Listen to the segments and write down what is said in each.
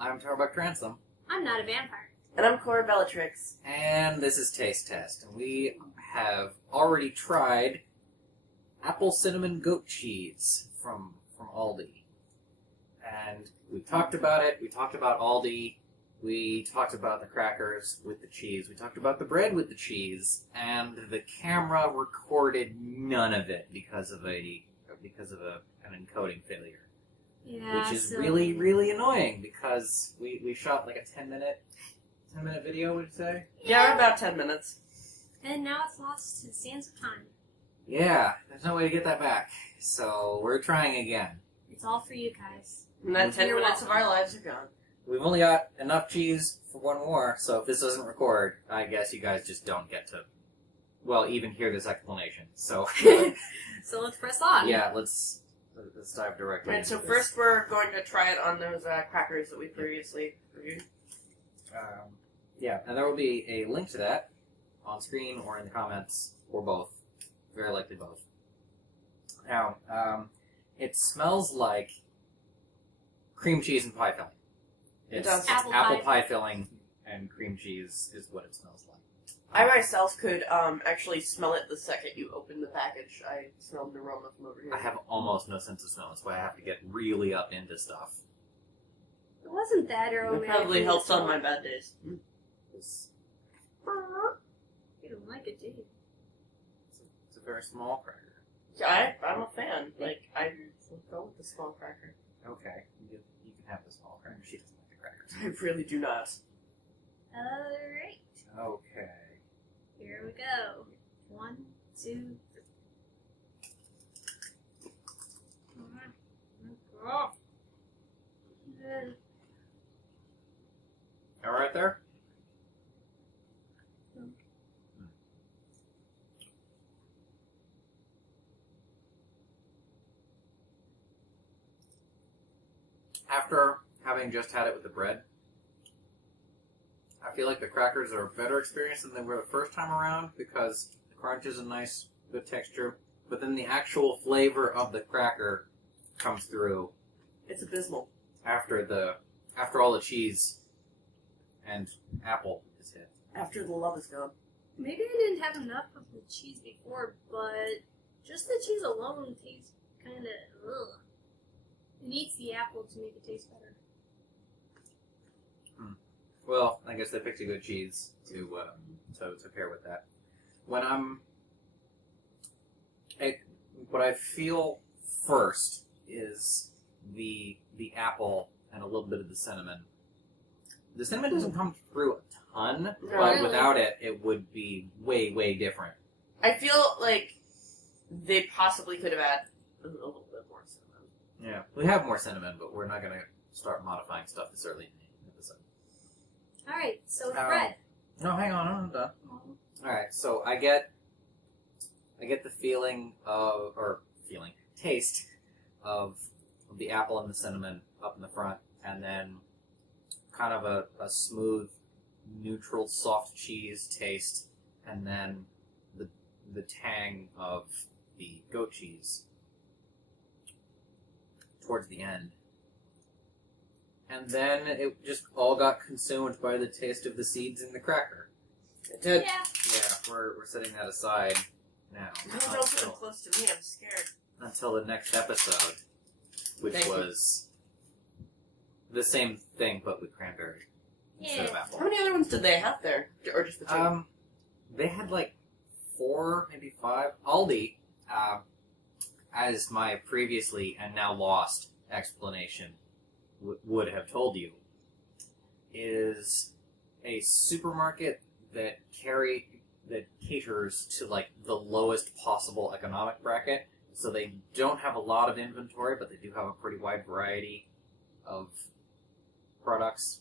I'm Tarbuck Transom. I'm NotAVampyre. And I'm Corabellatrix. And this is Taste Test. And we have already tried apple cinnamon goat cheese from Aldi. And we talked about it. We talked about Aldi. We talked about the crackers with the cheese. We talked about the bread with the cheese. And the camera recorded none of it because of an encoding failure. Yeah, Which is really, really annoying because we shot like a 10-minute video, would you say? Yeah, about 10 minutes. And now it's lost to the sands of time. Yeah, there's no way to get that back. So we're trying again. It's all for you guys. And that 10 You're minutes welcome. of our lives are gone. We've only got enough cheese for one more, so if this doesn't record, I guess you guys just don't get to, well, even hear this explanation. So, So let's press on. yeah, let's dive directly Right, into so this. first we're going to try it on those crackers that we previously reviewed. Yeah, and there will be a link to that on screen or in the comments, or both. Very likely both. Now, it smells like cream cheese and pie filling. It It's does. Apple pie filling and cream cheese is what it smells like. I myself could actually smell it the second you open the package. I smelled an aroma from over here. I have almost no sense of smell. That's why I have to get really up into stuff. It wasn't that aromatic. It probably helps on my bad days. It's You don't like it, do you? it's a very small cracker. I'm a fan. Like, I go with the small cracker. Okay, you can have the small cracker. She doesn't like the crackers. I really do not. Alright. Okay. Here we go. 1, 2, 3. Oh. All right there. After having just had it with the bread, I feel like the crackers are a better experience than they were the first time around because the crunch is a nice, good texture, but then the actual flavor of the cracker comes through It's abysmal. after all the cheese and apple is hit. After the love is gone. Maybe I didn't have enough of the cheese before, but just the cheese alone tastes kind of ugh. It needs the apple to make it taste better. Well, I guess they picked a good cheese to pair with that. What I feel first is the apple and a little bit of the cinnamon. The cinnamon doesn't come through a ton, but Really? without it, it would be way, way different. I feel like they possibly could have had a little bit more cinnamon. Yeah, we have more cinnamon, but we're not going to start modifying stuff this early in the episode. Alright, so it's Um, bread. No, hang on, I'm not done. All right, so I get the taste of the apple and the cinnamon up in the front, and then kind of a smooth, neutral, soft cheese taste, and then the tang of the goat cheese towards the end. And then it just all got consumed by the taste of the seeds in the cracker. It did. Yeah. Yeah, we're setting that aside now. No, don't put it close to me. I'm scared. Until the next episode, which Thank you. was the same thing but with cranberry instead of Yeah. apple. How many other ones did they have there? Or just the two? They had like 4, maybe 5. Aldi, as my previously and now lost explanation would have told you, is a supermarket that caters to like the lowest possible economic bracket. So they don't have a lot of inventory, but they do have a pretty wide variety of products.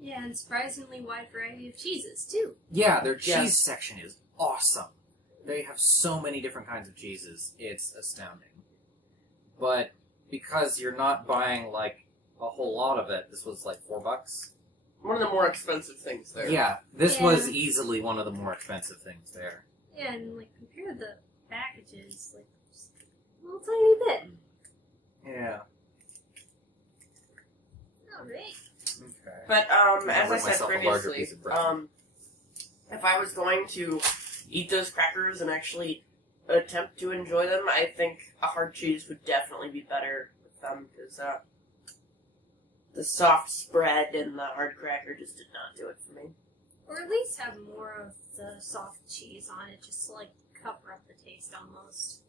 Yeah, and surprisingly wide variety of cheeses, too. Yeah, their cheese Yes. section is awesome. They have so many different kinds of cheeses. It's astounding. But because you're not buying like a whole lot of it, this was like $4. One of the more expensive things there. Yeah, this Yeah. was easily one of the more expensive things there. Yeah, and like compare the packages, like just a little tiny bit. Yeah. Alright. Okay. But I'm as I bring said myself a larger previously, piece of bread. if I was going to eat those crackers and actually attempt to enjoy them, I think a hard cheese would definitely be better with them, because the soft spread and the hard cracker just did not do it for me. Or at least have more of the soft cheese on it, just to like cover up the taste almost.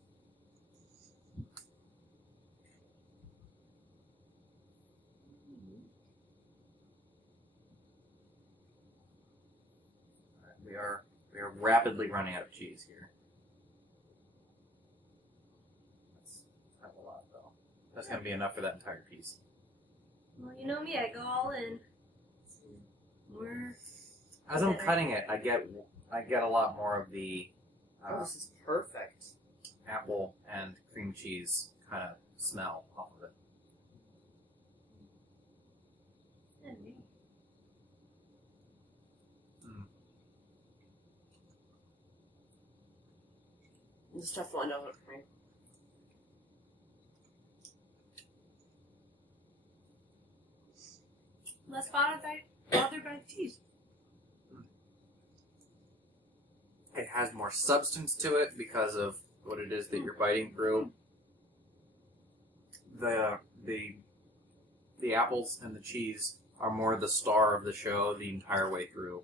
We are rapidly running out of cheese here. That's a lot, though. That's going to be enough for that entire piece. Well, you know me, I go all in. More. As I'm cutting it, I get a lot more of the This is perfect. apple and cream cheese kind of smell off of it. This definitely does it for me. Less bothered by cheese. It has more substance to it because of what it is that you're biting through. The apples and the cheese are more the star of the show the entire way through.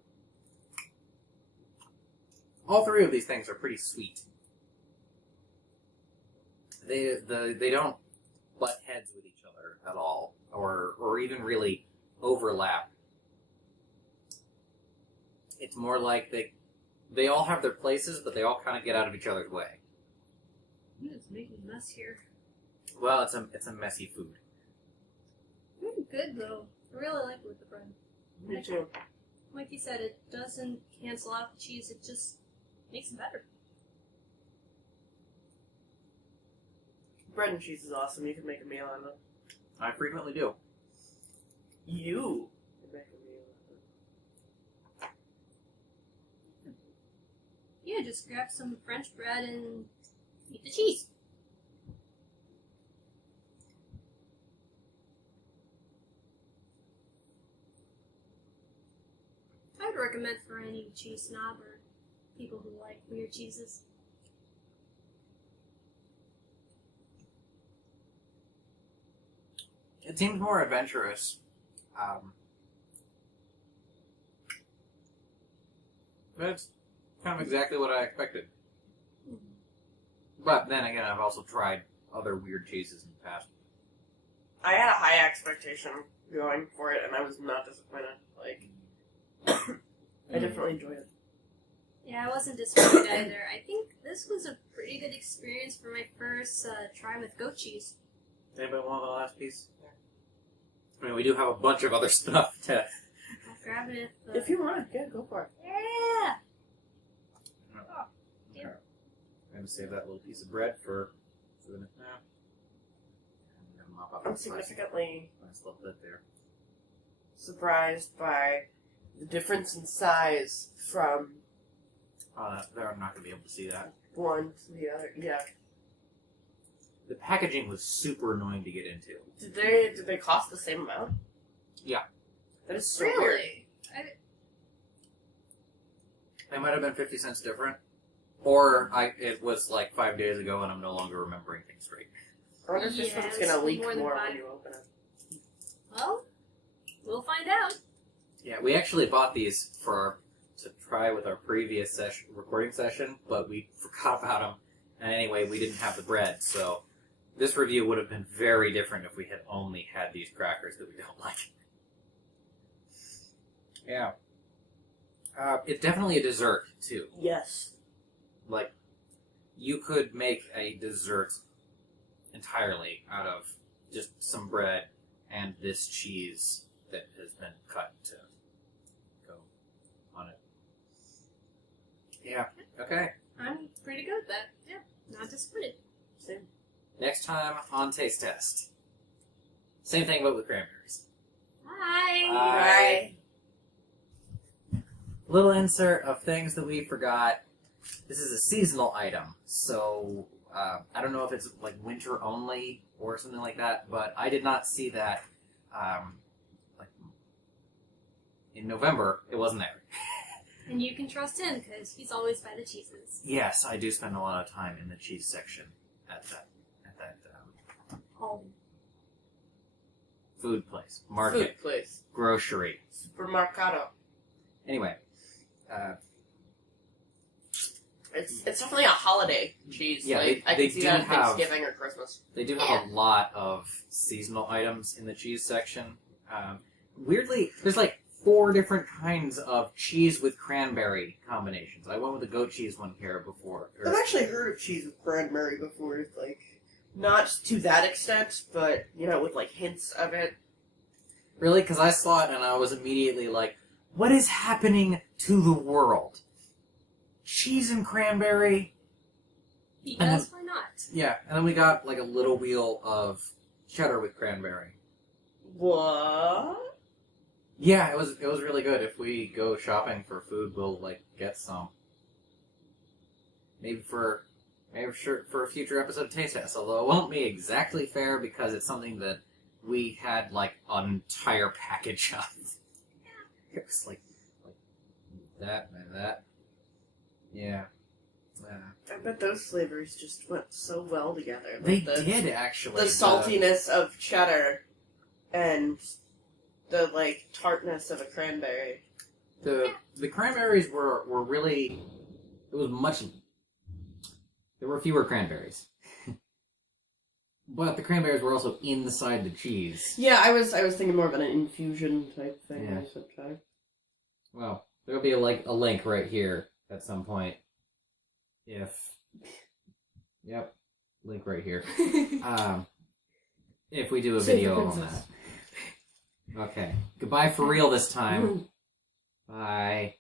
All three of these things are pretty sweet. They don't butt heads with each other at all, or even really overlap. It's more like they all have their places, but they all kind of get out of each other's way. It's making a mess here. Well, it's a messy food. Good though. I really like it with the bread. Me too. Like you said, it doesn't cancel out the cheese, it just makes it better. Bread and cheese is awesome. You can make a meal out of it. I frequently do. You can make a meal out of it. Yeah, just grab some French bread and eat the cheese. I would recommend for any cheese snob or people who like weird cheeses. It seems more adventurous. That's kind of exactly what I expected. But then again, I've also tried other weird cheeses in the past. I had a high expectation going for it, and I was not disappointed. Like, I definitely enjoyed it. Yeah, I wasn't disappointed either. I think this was a pretty good experience for my first try with goat cheese. Anybody want the last piece? I mean, we do have a bunch of other stuff to... I'll grab it If you want, yeah, go for it. Yeah! Oh, damn. I'm going to save that little piece of bread for the next now. I'm significantly Nice little bit there. surprised by the difference in size from They're not going to be able to see that. one to the other. Yeah. The packaging was super annoying to get into. Did they cost the same amount? Yeah. That is so weird. Really? They might have been 50 cents different. Or it was like 5 days ago and I'm no longer remembering things straight. I wonder if this Yeah, one's it's gonna leak more more than when five. you open it. Well, we'll find out. Yeah, we actually bought these to try with our previous recording session, but we forgot about them. And anyway, we didn't have the bread, so this review would have been very different if we had only had these crackers that we don't like. Yeah. It's definitely a dessert, too. Yes. Like, you could make a dessert entirely out of just some bread and this cheese that has been cut to go on it. Yeah, okay. I'm pretty good at that. Yeah, not disappointed. Same. Next time on Taste Test. Same thing, but with cranberries. Hi! Little insert of things that we forgot. This is a seasonal item, so I don't know if it's like winter only or something like that, but I did not see that like in November, it wasn't there. And you can trust him, because he's always by the cheeses. Yes, I do spend a lot of time in the cheese section at that food place, market, Food place. grocery. Supermercado. Anyway, It's definitely a holiday cheese. Yeah, like, I they can see do that at have- Thanksgiving or Christmas. they do have a lot of seasonal items in the cheese section. Weirdly, there's like 4 different kinds of cheese with cranberry combinations. I went with the goat cheese one here before. I've actually heard of cheese with cranberry before, like, not to that extent, but, you know, with, like, hints of it. Really? Because I saw it and I was immediately like, what is happening to the world? Cheese and cranberry? Because why not? Yeah, and then we got like a little wheel of cheddar with cranberry. What? Yeah, it was really good. If we go shopping for food, we'll like get some. Maybe for a future episode of Taste Test. Although it won't be exactly fair because it's something that we had like an entire package of. It was like that and that. Yeah. I bet those flavors just went so well together. They Like did actually. the saltiness of cheddar and the like tartness of a cranberry. The cranberries were really. It was much. There were fewer cranberries, but the cranberries were also inside the cheese. Yeah, I was thinking more of an infusion type thing. Yeah. I said cheddar. Well, there'll be a link right here at some point. Yep, link right here. If we do a video on that. Okay, goodbye for real this time. Bye.